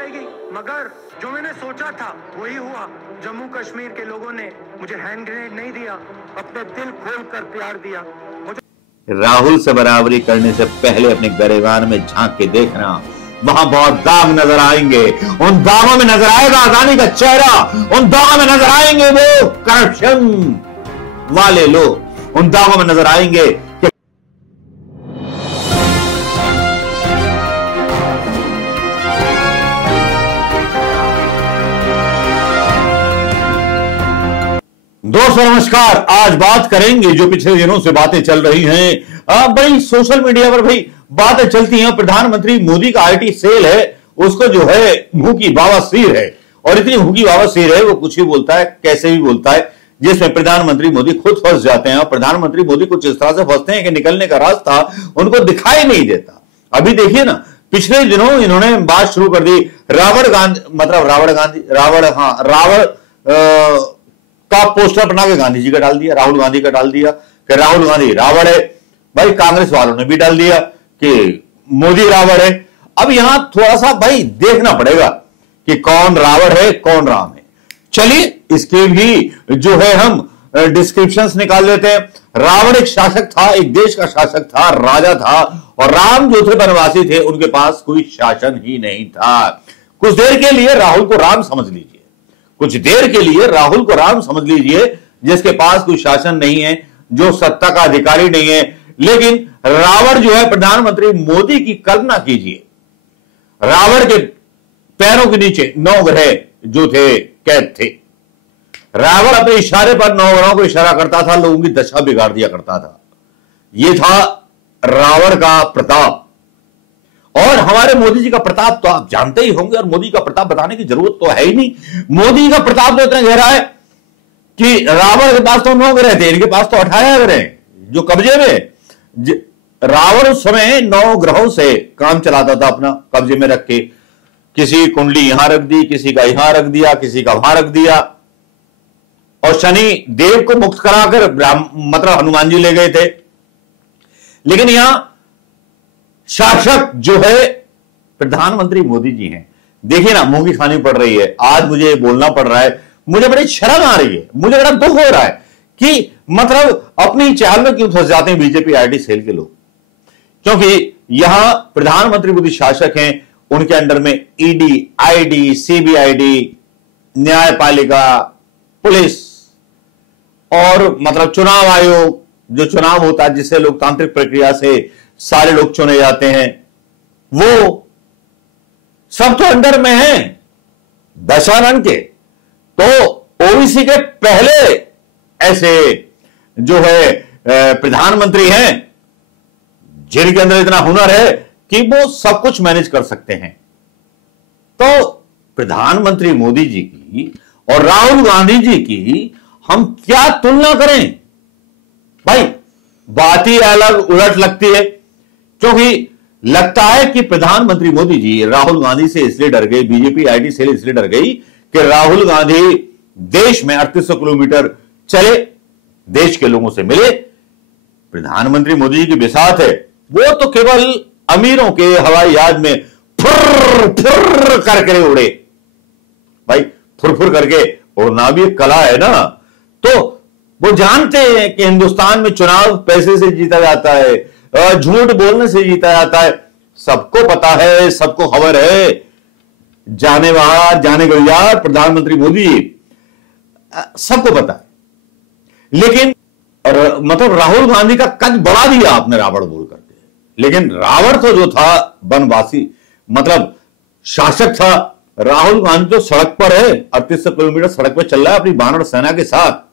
जाएगी, मगर जो मैंने सोचा था वही हुआ। जम्मू कश्मीर के लोगों ने मुझे हैंड ग्रेनेड नहीं दिया, अपने दिल खोलकर प्यार दिया। राहुल से बराबरी करने से पहले अपने गरेबान में झांक के देखना, वहां बहुत दाग नजर आएंगे। उन दागों में नजर आएगा अदानी का चेहरा, उन दागों में नजर आएंगे वो करप्शन वाले लोग, उन दागों में नजर आएंगे कि दोस्तों नमस्कार। आज बात करेंगे जो पिछले दिनों से बातें चल रही हैं। भाई सोशल मीडिया पर भाई बातें चलती हैं, प्रधानमंत्री मोदी का आईटी सेल है, उसको जो है मुंह की बवासीर है, और इतनी मुंह की बवासीर है वो कुछ भी बोलता है, कैसे भी बोलता है, जिसमें प्रधानमंत्री मोदी खुद फंस जाते हैं। और प्रधानमंत्री मोदी कुछ इस तरह से फंसते हैं कि निकलने का रास्ता उनको दिखाई नहीं देता। अभी देखिए ना, पिछले दिनों इन्होंने बात शुरू कर दी रावण का पोस्टर बना के गांधी जी का डाल दिया, राहुल गांधी का डाल दिया कि राहुल गांधी रावण है। भाई कांग्रेस वालों ने भी डाल दिया कि मोदी रावण है। अब यहां थोड़ा सा भाई देखना पड़ेगा कि कौन रावण है कौन राम है। चलिए इसके भी जो है हम डिस्क्रिप्शंस निकाल लेते हैं। रावण एक शासक था, एक देश का शासक था, राजा था, और राम जो थे वनवासी थे, उनके पास कोई शासन ही नहीं था। कुछ देर के लिए राहुल को राम समझ लीजिए, कुछ देर के लिए राहुल को राम समझ लीजिए, जिसके पास कोई शासन नहीं है, जो सत्ता का अधिकारी नहीं है। लेकिन रावण जो है प्रधानमंत्री मोदी की कल्पना कीजिए, रावण के पैरों के नीचे 9 ग्रह जो थे कैद थे। रावण अपने इशारे पर 9 ग्रहों को इशारा करता था, लोगों की दशा बिगाड़ दिया करता था। यह था रावण का प्रताप। और हमारे मोदी जी का प्रताप तो आप जानते ही होंगे, और मोदी का प्रताप बताने की जरूरत तो है ही नहीं। मोदी का प्रताप तो इतना गहरा है कि रावण के पास तो 9 ग्रह थे, इनके पास तो 18 ग्रह जो कब्जे में। रावण उस समय 9 ग्रहों से काम चलाता था, अपना कब्जे में रख के। किसी कुंडली यहां रख दी, किसी का यहां रख दिया, किसी का वहां रख दिया, और शनि देव को मुक्त कराकर मतलब हनुमान जी ले गए थे। लेकिन यहां शासक जो है प्रधानमंत्री मोदी जी हैं। देखिए ना, मुंह की खानी पड़ रही है, आज मुझे बोलना पड़ रहा है, मुझे बड़ी शर्म आ रही है, मुझे बड़ा दुख हो रहा है कि मतलब अपनी चाल में क्यों फंस जाते हैं बीजेपी आईटी सेल के लोग। क्योंकि यहां प्रधानमंत्री मोदी शासक हैं, उनके अंडर में ईडी, आईडी, सीबीआईडी, न्यायपालिका, पुलिस और मतलब चुनाव आयोग, जो चुनाव होता है जिससे लोकतांत्रिक प्रक्रिया से सारे लोग चुने जाते हैं, वो सब तो अंडर में है दशानन के। तो ओबीसी के पहले ऐसे जो है प्रधानमंत्री हैं जिनके अंदर इतना हुनर है कि वो सब कुछ मैनेज कर सकते हैं। तो प्रधानमंत्री मोदी जी की और राहुल गांधी जी की हम क्या तुलना करें भाई। बात ही अलग उलट लगती है, क्योंकि लगता है कि प्रधानमंत्री मोदी जी राहुल गांधी से इसलिए डर गए, बीजेपी आईटी सेल इसलिए डर गई कि राहुल गांधी देश में 3800 किलोमीटर चले, देश के लोगों से मिले। प्रधानमंत्री मोदी जी की बिसात है, वो तो केवल अमीरों के हवाई जहाज में फुर फुर करके उड़े। भाई फुर फुर करके उड़ना भी एक कला है ना। तो वो जानते हैं कि हिंदुस्तान में चुनाव पैसे से जीता जाता है, झूठ बोलने से जीता जाता है। सबको पता है, सबको खबर है, जाने बाहर जाने गलियार प्रधानमंत्री मोदी सबको पता है। लेकिन मतलब राहुल गांधी का कद बढ़ा दिया आपने रावण बोल करके। लेकिन रावण तो जो था वनवासी मतलब शासक था, राहुल गांधी तो सड़क पर है, 3800 किलोमीटर सड़क पर चल रहा है अपनी वानर सेना के साथ।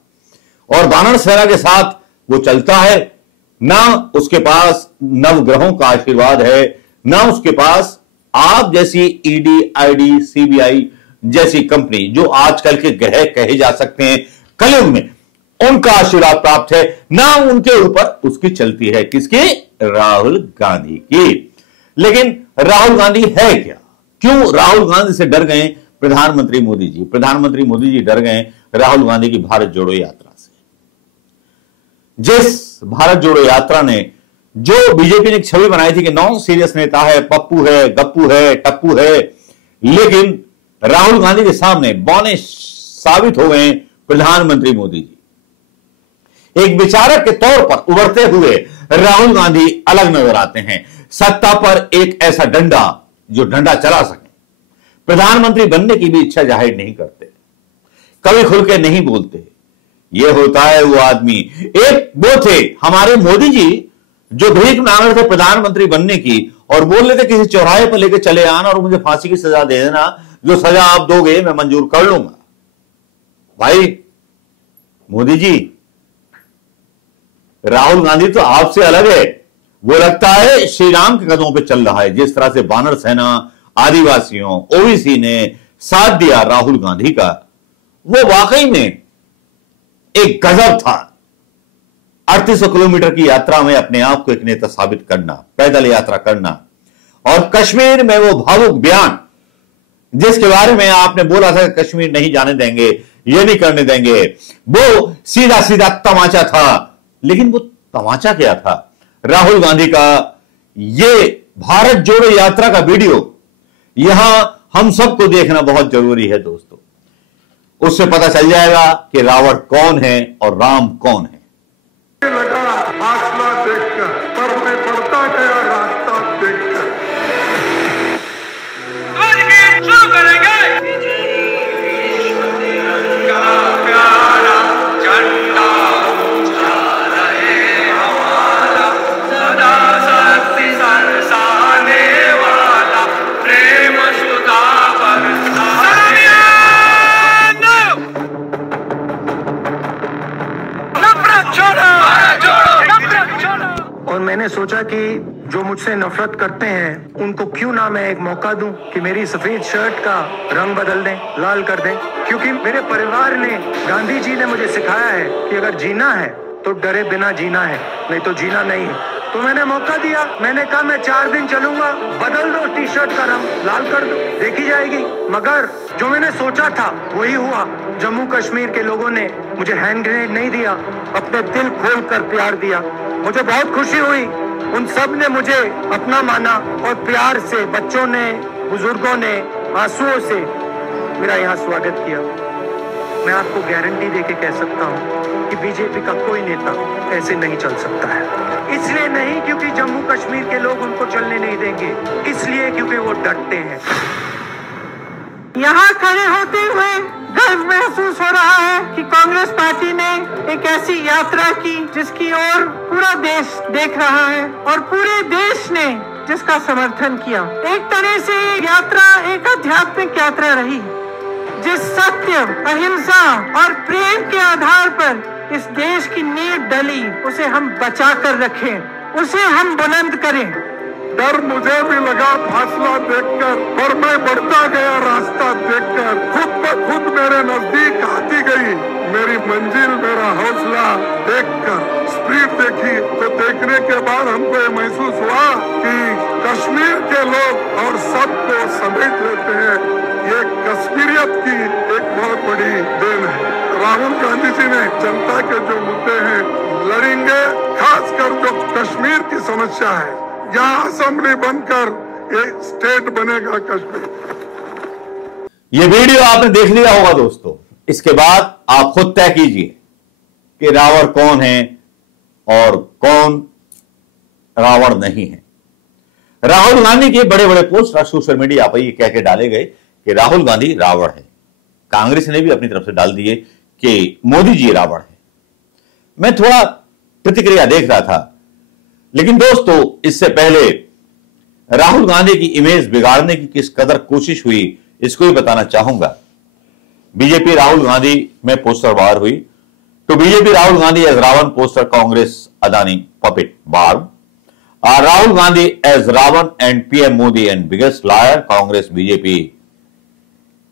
और वानर सेना के साथ वो चलता है, ना उसके पास नवग्रहों का आशीर्वाद है, ना उसके पास आप जैसी ईडी, आईडी, सीबीआई जैसी कंपनी जो आजकल के ग्रह कहे जा सकते हैं कलयुग में, उनका आशीर्वाद प्राप्त है, ना उनके ऊपर उसकी चलती है। किसकी? राहुल गांधी की। लेकिन राहुल गांधी है क्या? क्यों राहुल गांधी से डर गए प्रधानमंत्री मोदी जी? प्रधानमंत्री मोदी जी डर गए राहुल गांधी की भारत जोड़ो यात्रा से। जिस भारत जोड़ो यात्रा ने जो बीजेपी ने एक छवि बनाई थी कि नॉन सीरियस नेता है, पप्पू है, गप्पू है, टप्पू है, लेकिन राहुल गांधी के सामने बौने साबित हो गए प्रधानमंत्री मोदी जी। एक विचारक के तौर पर उभरते हुए राहुल गांधी अलग नजर आते हैं। सत्ता पर एक ऐसा डंडा जो डंडा चला सके। प्रधानमंत्री बनने की भी इच्छा जाहिर नहीं करते, कभी खुल के नहीं बोलते। यह होता है वो आदमी। एक वो थे हमारे मोदी जी जो भीख मांग रहे थे प्रधानमंत्री बनने की और बोल रहे थे किसी चौराहे पर लेके चले आना और मुझे फांसी की सजा दे देना, जो सजा आप दोगे मैं मंजूर कर लूंगा। भाई मोदी जी, राहुल गांधी तो आपसे अलग है। वो लगता है श्री राम के कदमों पे चल रहा है। जिस तरह से वानर सेना, आदिवासियों, ओबीसी ने साथ दिया राहुल गांधी का, वो वाकई में एक गजब था। 3800 किलोमीटर की यात्रा में अपने आप को एक नेता साबित करना, पैदल यात्रा करना, और कश्मीर में वो भावुक बयान जिसके बारे में आपने बोला था कि कश्मीर नहीं जाने देंगे, ये नहीं करने देंगे, वो सीधा सीधा तमाचा था। लेकिन वो तमाचा क्या था? राहुल गांधी का ये भारत जोड़ो यात्रा का वीडियो यहां हम सबको देखना बहुत जरूरी है दोस्तों। उससे पता चल जाएगा कि रावण कौन है और राम कौन है। लगा फासला देखकर, पर मैं बढ़ता गया रास्ता देखकर। शुरू करेंगे। प्यारा झंडा ऊंचा रहे हमारा, सदा शक्ति बरसाने वाला, प्रेम सुधा बरसाने वाला। नफरत छोड़ो, नफरत छोड़ो। और मैंने सोचा कि जो मुझसे नफरत करते हैं उनको क्यों ना मैं एक मौका दूं कि मेरी सफेद शर्ट का रंग बदल दें, लाल कर दें। क्योंकि मेरे परिवार ने, गांधी जी ने मुझे सिखाया है कि अगर जीना है तो डरे बिना जीना है, नहीं तो जीना नहीं है। तो मैंने मौका दिया। मैंने कहा मैं 4 दिन चलूंगा, बदल दो टी शर्ट का रंग, लाल कर दो, देखी जाएगी। मगर जो मैंने सोचा था वही हुआ। जम्मू कश्मीर के लोगों ने मुझे हैंड ग्रेनेड नहीं दिया, अपने दिल खोल कर प्यार दिया। मुझे बहुत खुशी हुई। उन सब ने मुझे अपना माना और प्यार से, बच्चों ने, बुजुर्गों ने आंसुओं से मेरा यहाँ स्वागत किया। मैं आपको गारंटी देके कह सकता हूँ कि बीजेपी का कोई नेता ऐसे नहीं चल सकता है। इसलिए नहीं क्योंकि जम्मू कश्मीर के लोग उनको चलने नहीं देंगे, इसलिए क्योंकि वो डरते हैं। यहाँ खड़े होते हुए गर्व महसूस हो रहा है कि कांग्रेस पार्टी ने एक ऐसी यात्रा की जिसकी ओर पूरा देश देख रहा है और पूरे देश ने जिसका समर्थन किया। एक तरह से यात्रा एक आध्यात्मिक यात्रा रही, जिस सत्य, अहिंसा और प्रेम के आधार पर इस देश की नींव डली, उसे हम बचा कर रखें, उसे हम बुलंद करें। डर मुझे भी लगा फासला देखकर, पर मैं बढ़ता गया रास्ता देखकर। खुद ब खुद मेरे नजदीक आती गई मेरी मंजिल, मेरा हौसला देखकर। स्पीड देखी तो देखने के बाद हमको ये महसूस हुआ कि कश्मीर के लोग और सबको समेट लेते हैं। ये कश्मीरियत की एक बहुत बड़ी देन है। राहुल गांधी जी ने जनता के जो मुद्दे हैं लड़ेंगे, खासकर जो कश्मीर की समस्या है। यहाँ असेंबली बनकर ये स्टेट बनेगा कश्मीर। ये वीडियो आपने देख लिया होगा दोस्तों। इसके बाद आप खुद तय कीजिए कि रावण कौन है और कौन रावण नहीं है। राहुल गांधी के बड़े बड़े पोस्ट सोशल मीडिया पर ये कह के डाले गए कि राहुल गांधी रावण है। कांग्रेस ने भी अपनी तरफ से डाल दिए कि मोदी जी रावण है। मैं थोड़ा प्रतिक्रिया देख रहा था, लेकिन दोस्तों इससे पहले राहुल गांधी की इमेज बिगाड़ने की किस कदर कोशिश हुई इसको ही बताना चाहूंगा। बीजेपी राहुल गांधी में पोस्टर वार हुई तो BJP Rahul Gandhi as Ravan poster Congress Adani puppet war. Rahul Gandhi as Ravan and PM Modi and biggest liar Congress BJP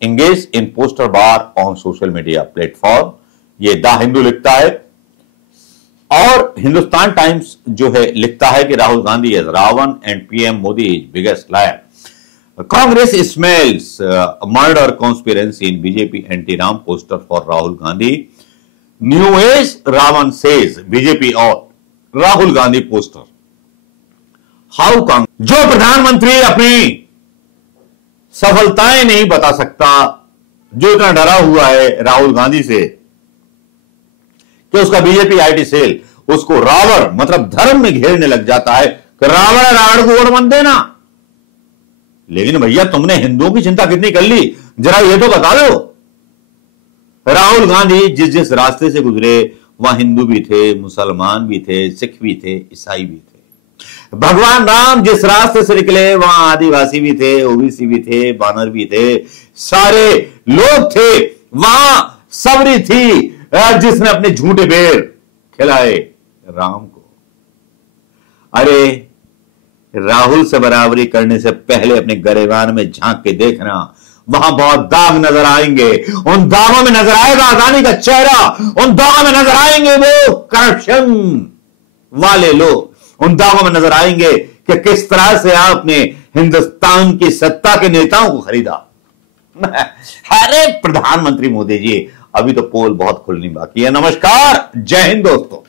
engaged in poster bar on social media platform। ये द हिंदू लिखता है और हिंदुस्तान टाइम्स जो है लिखता है कि Rahul Gandhi as Ravan and PM Modi is biggest liar. Congress smells murder conspiracy in BJP anti Ram poster for Rahul Gandhi. New age Ravan says BJP और राहुल गांधी पोस्टर। हाउ कांग्रेस जो प्रधानमंत्री अपनी सफलताएं नहीं बता सकता, जो इतना डरा हुआ है राहुल गांधी से कि उसका बीजेपी आईटी सेल उसको रावण मतलब धर्म में घेरने लग जाता है कि रावण को वोट मत देना। लेकिन भैया तुमने हिंदुओं की चिंता कितनी कर ली, जरा ये तो बता दो। राहुल गांधी जिस रास्ते से गुजरे वहां हिंदू भी थे, मुसलमान भी थे, सिख भी थे, ईसाई भी थे। भगवान राम जिस रास्ते से निकले वहां आदिवासी भी थे, ओबीसी भी थे, बानर भी थे, सारे लोग थे। वहां सबरी थी जिसने अपने झूठे बेर खिलाए राम को। अरे राहुल से बराबरी करने से पहले अपने गरेबान में झांक के देखना, वहां बहुत दाग नजर आएंगे। उन दागों में नजर आएगा अदानी का चेहरा, उन दागों में नजर आएंगे वो करप्शन वाले लोग, उन दागों में नजर आएंगे कि किस तरह से आपने हिंदुस्तान की सत्ता के नेताओं को खरीदा। अरे प्रधानमंत्री मोदी जी, अभी तो पोल बहुत खुलनी बाकी है। नमस्कार, जय हिंद दोस्तों।